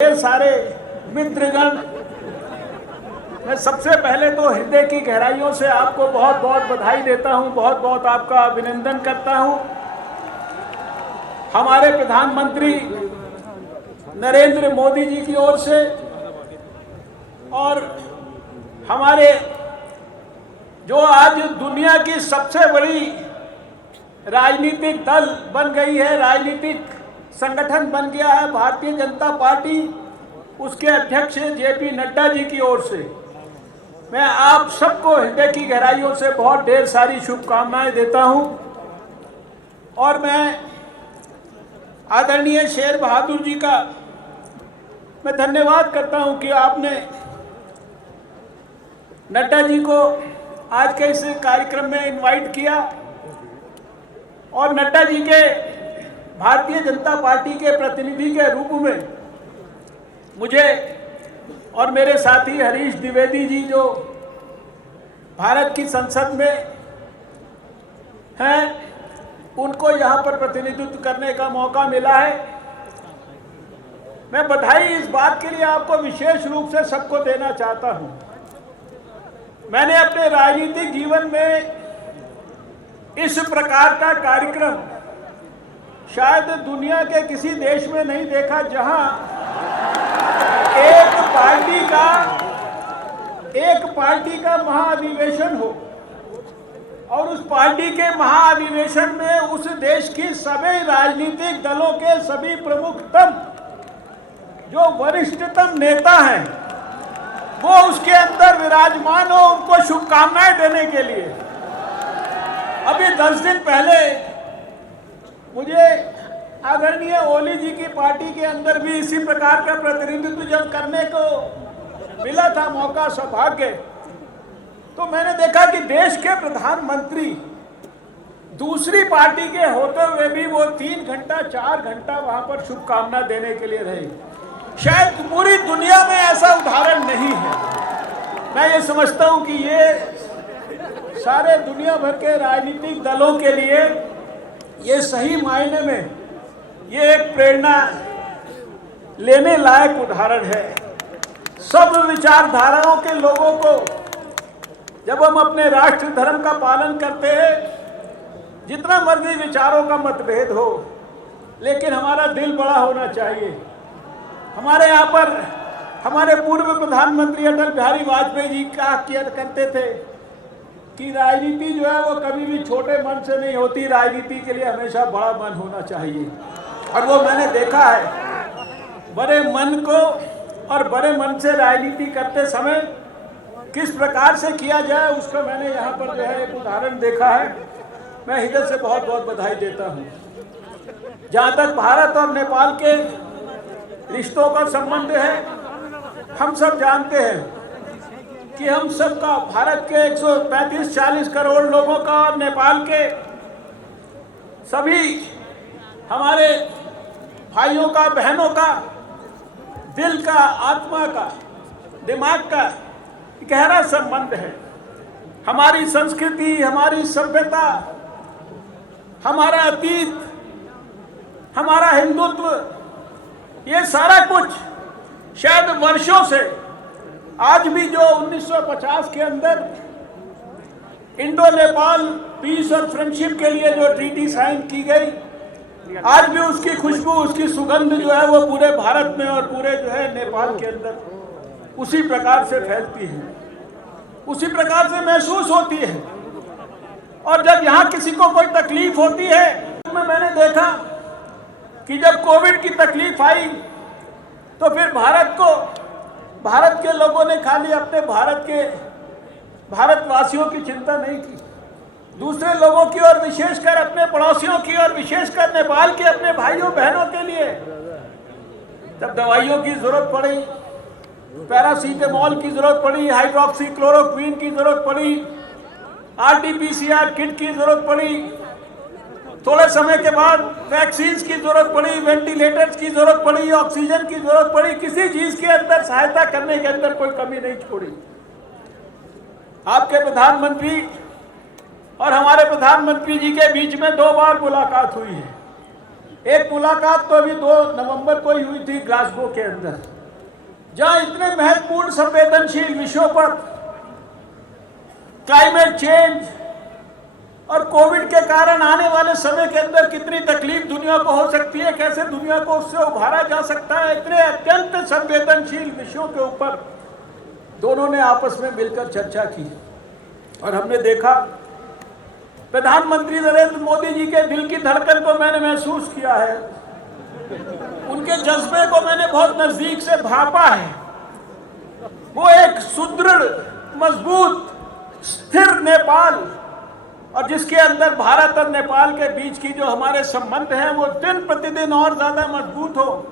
ढेर सारे मित्रगण, मैं सबसे पहले तो हृदय की गहराइयों से आपको बहुत बहुत बधाई देता हूं, बहुत बहुत आपका अभिनंदन करता हूं। हमारे प्रधानमंत्री नरेंद्र मोदी जी की ओर से और हमारे जो आज दुनिया की सबसे बड़ी राजनीतिक दल बन गई है, राजनीतिक संगठन बन गया है भारतीय जनता पार्टी, उसके अध्यक्ष जेपी नड्डा जी की ओर से मैं आप सबको हृदय की गहराइयों से बहुत ढेर सारी शुभकामनाएं देता हूं। और मैं आदरणीय शेर बहादुर जी का मैं धन्यवाद करता हूं कि आपने नड्डा जी को आज के इस कार्यक्रम में इनवाइट किया और नड्डा जी के भारतीय जनता पार्टी के प्रतिनिधि के रूप में मुझे और मेरे साथी हरीश द्विवेदी जी जो भारत की संसद में हैं, उनको यहाँ पर प्रतिनिधित्व करने का मौका मिला है। मैं बधाई इस बात के लिए आपको विशेष रूप से सबको देना चाहता हूँ। मैंने अपने राजनीतिक जीवन में इस प्रकार का कार्यक्रम शायद दुनिया के किसी देश में नहीं देखा, जहां एक पार्टी का महाअधिवेशन हो और उस पार्टी के महाअधिवेशन में उस देश की सभी राजनीतिक दलों के सभी प्रमुखतम जो वरिष्ठतम नेता हैं वो उसके अंदर विराजमान हो, उनको शुभकामनाएं देने के लिए। अभी 10 दिन पहले मुझे आदरणीय ओली जी की पार्टी के अंदर भी इसी प्रकार का प्रतिनिधित्व जब करने को मिला था मौका, सौभाग्य, तो मैंने देखा कि देश के प्रधानमंत्री दूसरी पार्टी के होते हुए भी वो 3 घंटा 4 घंटा वहां पर शुभकामना देने के लिए रहे। शायद पूरी दुनिया में ऐसा उदाहरण नहीं है। मैं ये समझता हूं कि ये सारे दुनिया भर के राजनीतिक दलों के लिए ये सही मायने में ये एक प्रेरणा लेने लायक उदाहरण है। सब विचारधाराओं के लोगों को जब हम अपने राष्ट्र धर्म का पालन करते हैं, जितना मर्जी विचारों का मतभेद हो, लेकिन हमारा दिल बड़ा होना चाहिए। हमारे यहाँ पर हमारे पूर्व प्रधानमंत्री अटल बिहारी वाजपेयी जी कहा किया करते थे कि राजनीति जो है वो कभी भी छोटे मन से नहीं होती, राजनीति के लिए हमेशा बड़ा मन होना चाहिए। और वो मैंने देखा है, बड़े मन को और बड़े मन से राजनीति करते समय किस प्रकार से किया जाए, उसका मैंने यहाँ पर जो है एक उदाहरण देखा है। मैं हृदय से बहुत बहुत बधाई देता हूँ। जहाँ तक भारत और नेपाल के रिश्तों का संबंध है, हम सब जानते हैं कि हम सबका, भारत के 135-40 करोड़ लोगों का और नेपाल के सभी हमारे भाइयों का, बहनों का, दिल का, आत्मा का, दिमाग का गहरा संबंध है। हमारी संस्कृति, हमारी सभ्यता, हमारा अतीत, हमारा हिंदुत्व, ये सारा कुछ शायद वर्षों से, आज भी जो 1950 के अंदर इंडो नेपाल पीस और फ्रेंडशिप के लिए जो ट्रीटी साइन की गई, आज भी उसकी खुशबू, उसकी सुगंध जो है वो पूरे भारत में और पूरे जो है नेपाल के अंदर उसी प्रकार से फैलती है, उसी प्रकार से महसूस होती है। और जब यहाँ किसी को कोई तकलीफ होती है, तो मैंने देखा कि जब कोविड की तकलीफ आई तो फिर भारत के लोगों ने खाली अपने भारतवासियों की चिंता नहीं की, दूसरे लोगों की और विशेषकर अपने पड़ोसियों की और विशेषकर नेपाल के अपने भाइयों बहनों के लिए जब दवाइयों की जरूरत पड़ी, पैरासीटामोल की जरूरत पड़ी, हाइड्रोक्सीक्लोरोक्वीन की जरूरत पड़ी, RT-PCR किट की जरूरत पड़ी, थोड़े समय के बाद वैक्सीन की जरूरत पड़ी, वेंटिलेटर्स की जरूरत पड़ी, ऑक्सीजन की जरूरत पड़ी, किसी चीज के अंदर सहायता करने के अंदर कोई कमी नहीं छोड़ी। आपके प्रधानमंत्री और हमारे प्रधानमंत्री जी के बीच में 2 बार मुलाकात हुई है। एक मुलाकात तो अभी 2 नवंबर को ही हुई थी ग्लासगो के अंदर, जहां इतने महत्वपूर्ण संवेदनशील विषयों पर, क्लाइमेट चेंज और कोविड के कारण आने वाले समय के अंदर कितनी तकलीफ दुनिया को हो सकती है, कैसे दुनिया को उससे उभारा जा सकता है, इतने अत्यंत संवेदनशील विषयों के ऊपर दोनों ने आपस में मिलकर चर्चा की। और हमने देखा प्रधानमंत्री नरेंद्र मोदी जी के दिल की धड़कन को मैंने महसूस किया है, उनके जज्बे को मैंने बहुत नजदीक से भांपा है। वो एक सुदृढ़, मजबूत, स्थिर नेपाल, और जिसके अंदर भारत और नेपाल के बीच की जो हमारे संबंध हैं वो दिन प्रतिदिन और ज्यादा मजबूत हो।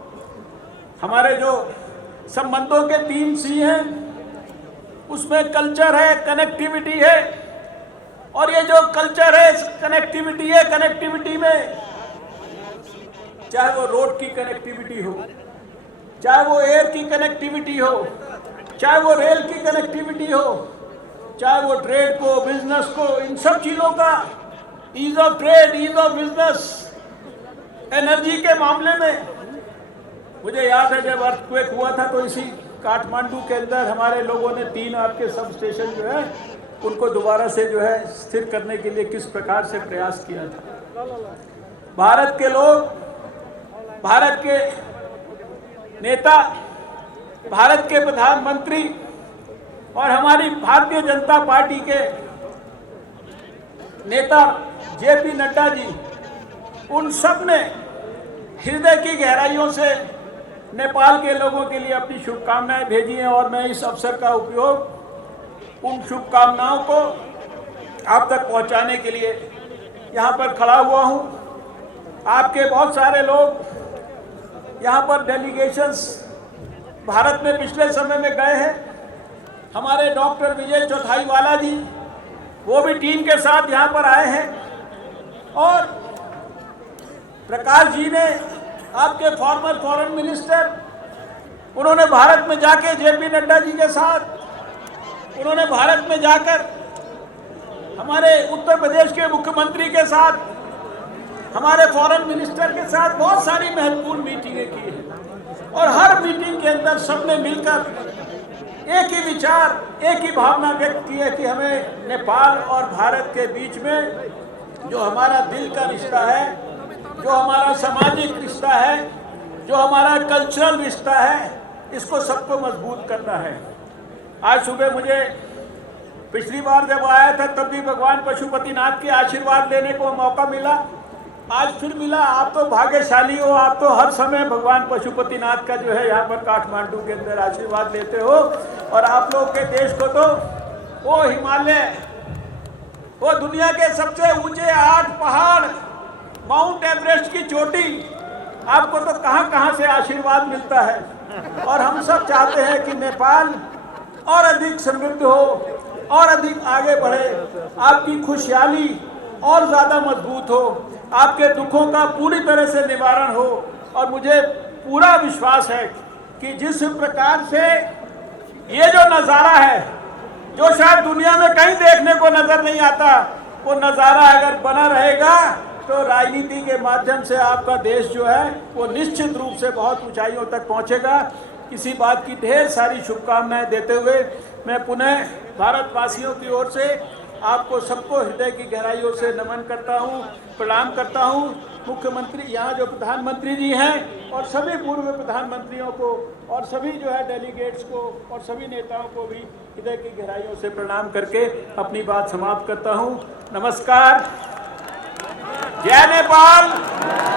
हमारे जो संबंधों के 3 सी हैं, उसमें कल्चर है, कनेक्टिविटी है, और ये जो कल्चर है, कनेक्टिविटी है, कनेक्टिविटी में चाहे वो रोड की कनेक्टिविटी हो, चाहे वो एयर की कनेक्टिविटी हो, चाहे वो रेल की कनेक्टिविटी हो, चाहे वो ट्रेड को, बिजनेस को, इन सब चीजों का ease of trade, ease of business, energy के मामले में मुझे याद है जब अर्थक्वेक हुआ था तो इसी काठमांडू के अंदर हमारे लोगों ने 3 आपके सब स्टेशन जो है उनको दोबारा से जो है स्थिर करने के लिए किस प्रकार से प्रयास किया था। भारत के लोग, भारत के नेता, भारत के प्रधानमंत्री और हमारी भारतीय जनता पार्टी के नेता जेपी नड्डा जी, उन सब ने हृदय की गहराइयों से नेपाल के लोगों के लिए अपनी शुभकामनाएं भेजी हैं। और मैं इस अवसर का उपयोग उन शुभकामनाओं को आप तक पहुंचाने के लिए यहाँ पर खड़ा हुआ हूँ। आपके बहुत सारे लोग यहाँ पर डेलीगेशंस भारत में पिछले समय में गए हैं। हमारे डॉक्टर विजय चौथाईवाला जी, वो भी टीम के साथ यहाँ पर आए हैं, और प्रकाश जी ने, आपके फॉर्मर फॉरेन मिनिस्टर, उन्होंने भारत में जाके जेपी नड्डा जी के साथ, उन्होंने भारत में जाकर हमारे उत्तर प्रदेश के मुख्यमंत्री के साथ, हमारे फॉरेन मिनिस्टर के साथ बहुत सारी महत्वपूर्ण मीटिंगें की हैं। और हर मीटिंग के अंदर सबने मिलकर एक ही विचार, एक ही भावना व्यक्त की है कि हमें नेपाल और भारत के बीच में जो हमारा दिल का रिश्ता है, जो हमारा सामाजिक रिश्ता है, जो हमारा कल्चरल रिश्ता है, इसको सबको मजबूत करना है। आज सुबह मुझे पिछली बार जब आया था तब भी भगवान पशुपतिनाथ के आशीर्वाद लेने को मौका मिला, आज फिर मिला। आप तो भाग्यशाली हो, आप तो हर समय भगवान पशुपतिनाथ का जो है यहाँ पर काठमांडू के अंदर आशीर्वाद लेते हो। और आप लोग के देश को तो वो हिमालय, वो दुनिया के सबसे ऊंचे 8 पहाड़, माउंट एवरेस्ट की चोटी, आपको तो कहां कहां से आशीर्वाद मिलता है। और हम सब चाहते हैं कि नेपाल और अधिक समृद्ध हो और अधिक आगे बढ़े, आपकी खुशहाली और ज़्यादा मजबूत हो, आपके दुखों का पूरी तरह से निवारण हो। और मुझे पूरा विश्वास है कि जिस प्रकार से ये जो नज़ारा है, जो शायद दुनिया में कहीं देखने को नज़र नहीं आता, वो नज़ारा अगर बना रहेगा तो राजनीति के माध्यम से आपका देश जो है वो निश्चित रूप से बहुत ऊंचाइयों तक पहुंचेगा। इसी बात की ढेर सारी शुभकामनाएं देते हुए मैं पुनः भारतवासियों की ओर से आपको सबको हृदय की गहराइयों से नमन करता हूं, प्रणाम करता हूं। मुख्यमंत्री, यहाँ जो प्रधानमंत्री जी हैं और सभी पूर्व प्रधानमंत्रियों को और सभी जो है डेलीगेट्स को और सभी नेताओं को भी हृदय की गहराइयों से प्रणाम करके अपनी बात समाप्त करता हूं। नमस्कार, जय नेपाल,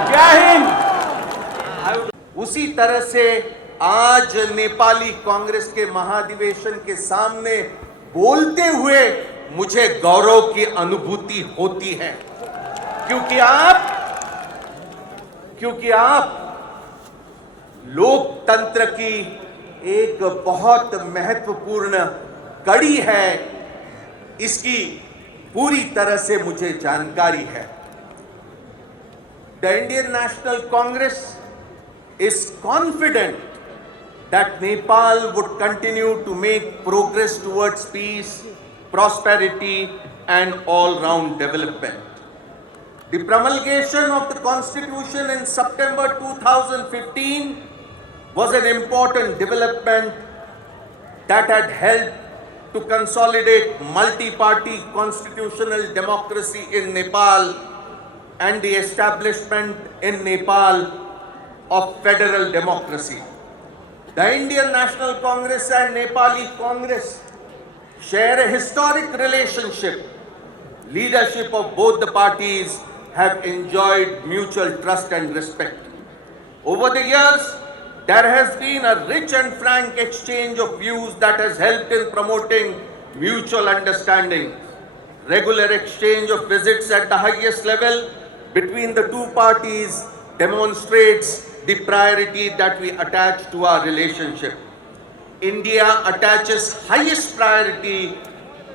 जय हिंद। उसी तरह से आज नेपाली कांग्रेस के महाधिवेशन के सामने बोलते हुए मुझे गौरव की अनुभूति होती है, क्योंकि आप लोकतंत्र की एक बहुत महत्वपूर्ण कड़ी है, इसकी पूरी तरह से मुझे जानकारी है। The Indian National Congress is confident that Nepal would continue to make progress towards peace, prosperity and all-round development. The promulgation of the Constitution in September 2015 was an important development that had helped to consolidate multi-party constitutional democracy in Nepal and the establishment in Nepal of federal democracy. The Indian National Congress and Nepali Congress share a historic relationship. Leadership of both the parties have enjoyed mutual trust and respect. Over the years, there has been a rich and frank exchange of views that has helped in promoting mutual understanding. Regular exchange of visits at the highest level between the two parties demonstrates the priority that we attach to our relationship. India attaches highest priority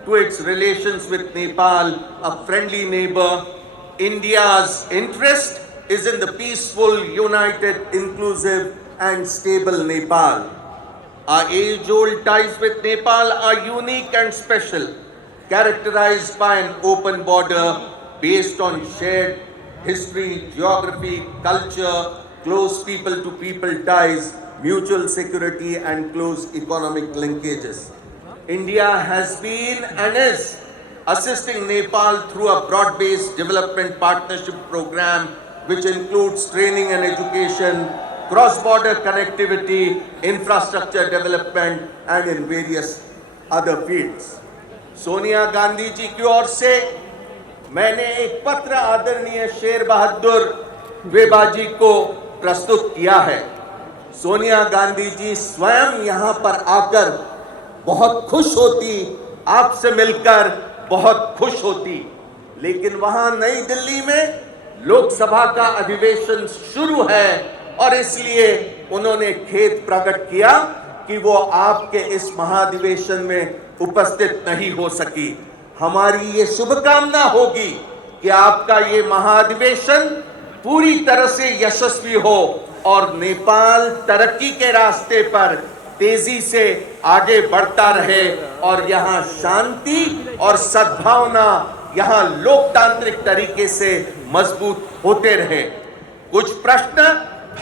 to its relations with Nepal, a friendly neighbor. India's interest is in the peaceful, united, inclusive and stable Nepal. Our age-old ties with Nepal are unique and special, characterized by an open border based on shared history, geography, culture, close people-to-people ties, mutual security and close economic linkages. India has been and is assisting Nepal through a broad-based development partnership program which includes training and education, cross-border connectivity, infrastructure development and in various other fields. Sonia Gandhi ji की ओर से मैंने एक पत्र आदरणीय शेर बहादुर वेबा जी को प्रस्तुत किया है। सोनिया गांधी जी स्वयं यहाँ पर आकर बहुत खुश होती, आपसे मिलकर बहुत खुश होती, लेकिन वहां नई दिल्ली में लोकसभा का अधिवेशन शुरू है और इसलिए उन्होंने खेद प्रकट किया कि वो आपके इस महाधिवेशन में उपस्थित नहीं हो सकी। हमारी ये शुभकामना होगी कि आपका ये महाधिवेशन पूरी तरह से यशस्वी हो और नेपाल तरक्की के रास्ते पर तेजी से आगे बढ़ता रहे और यहाँ शांति और सद्भावना, यहाँ लोकतांत्रिक तरीके से मजबूत होते रहे। कुछ प्रश्न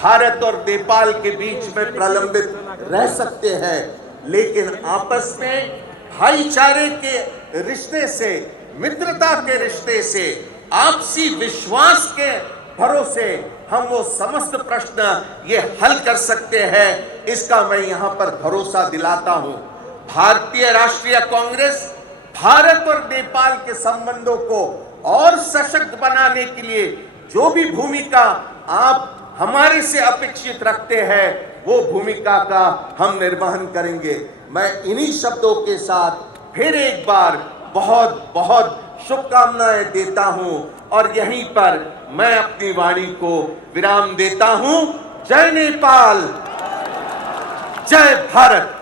भारत और नेपाल के बीच में प्रलंबित रह सकते हैं, लेकिन आपस में भाईचारे के रिश्ते से, मित्रता के रिश्ते से, आपसी विश्वास के भरोसे हम वो समस्त प्रश्न ये हल कर सकते हैं, इसका मैं यहाँ पर भरोसा दिलाता हूँ। भारतीय राष्ट्रीय कांग्रेस भारत और नेपाल के संबंधों को और सशक्त बनाने के लिए जो भी भूमिका आप हमारे से अपेक्षित रखते हैं, वो भूमिका का हम निर्वहन करेंगे। मैं इन्हीं शब्दों के साथ फिर एक बार बहुत बहुत शुभकामनाएं देता हूं और यहीं पर मैं अपनी वाणी को विराम देता हूं। जय नेपाल, जय भारत।